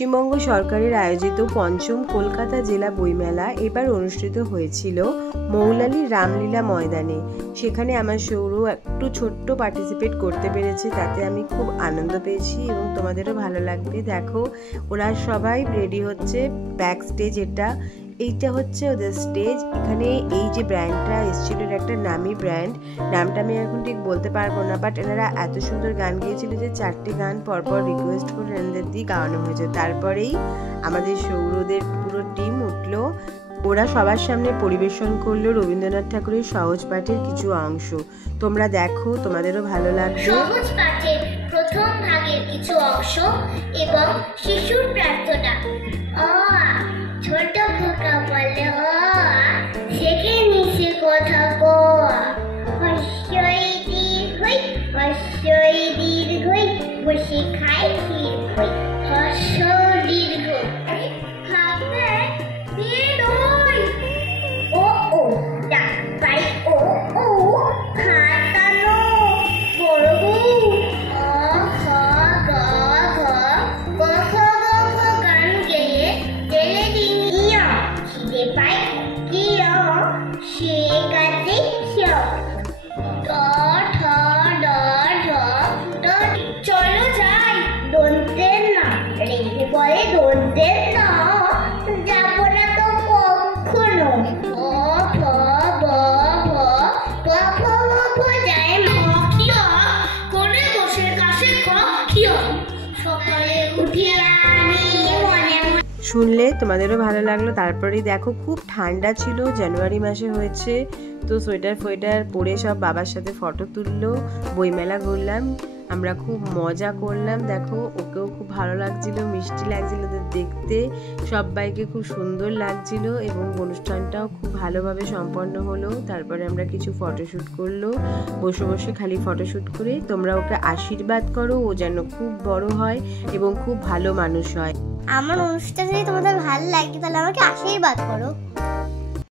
পশ্চিমবঙ্গ সরকারের আয়োজিত পঞ্চম কলকাতা জেলা বইমেলা এবার অনুষ্ঠিত হয়েছিল মৌলালী রামলীলা ময়দানে। সেখানে আমার সৌর একটু ছোট্ট পার্টিসিপেট করতে পেরেছে, তাতে আমি খুব আনন্দ পেয়েছি এবং তোমাদেরও ভালো লাগবে। দেখো ওরা সবাই রেডি হচ্ছে। ব্যাক স্টেজ এইটা হচ্ছে ওদের স্টেজ। এখানে এই যে ব্র্যান্ডটা এসেছিল, এটা একটা নামি ব্র্যান্ড, নামটা আমি এখন ঠিক বলতে পারবো না, বাট এনারা এত সুন্দর গান গেয়েছিল যে 4টে গান পরপর রিকোয়েস্ট করে এনাদের দিয়ে গাওয়ানো হয়েছে। তারপরেই আমাদের সৌরদের পুরো টিম উঠলো। ওরা সবার সামনে পরিবেশন করলো রবীন্দ্রনাথ ঠাকুরের সহজ পাঠের কিছু অংশ। তোমরা দেখো, তোমাদেরও ভালো লাগবে। সহজ পাঠের প্রথম ভাগের কিছু অংশ এবং শিশুর প্রার্থনা। ছোট খোকা বলে শেখে নিচে কথা কো, হস্যই দীর্ঘই হস্যই দীর্ঘই বসে খাই ক্ষীর খই, হস্য দীর্ঘ খাবে বেরোই, ও ও ডাক পাই, ও ও খাতানো পড়ব, অ খ গ ঘ গ খ গ ঘ গান গেয়ে জেলে ডিঙিয়া খিদে পাই কিয়া সে গাছে ড ঠ ড ঢ ড। চলো যাই দন্তের না, রেখে বলে দন্তের না, যাবো না তো কখনো। অ ফ ব ভ গ ফ গ ঘ যায় মখিয়া কোনে বসে কাছে খিয়া, সকালে উঠিয়া আমি মনে শুনলে তোমাদেরও ভালো লাগলো। তারপরেই দেখো খুব ঠান্ডা ছিল, জানুয়ারি মাসে হয়েছে, তো সোয়েটার ফোয়েটার পরে সব বাবার সাথে ফটো তুললো, বইমেলা ঘুরলাম, আমরা খুব মজা করলাম। দেখো ওকেও খুব ভালো লাগছিল, মিষ্টি লাগছিল ওদের দেখতে, সবাইকে খুব সুন্দর লাগছিল এবং অনুষ্ঠানটাও খুব ভালোভাবে সম্পন্ন হলো। তারপরে আমরা কিছু ফটোশ্যুট করলো, বসে বসে খালি ফটোশ্যুট করে। তোমরা ওকে আশীর্বাদ করো ও যেন খুব বড় হয় এবং খুব ভালো মানুষ হয়। আমার অনুষ্ঠান যদি তোমাদের ভালো লাগে তাহলে আমাকে আশীর্বাদ করো।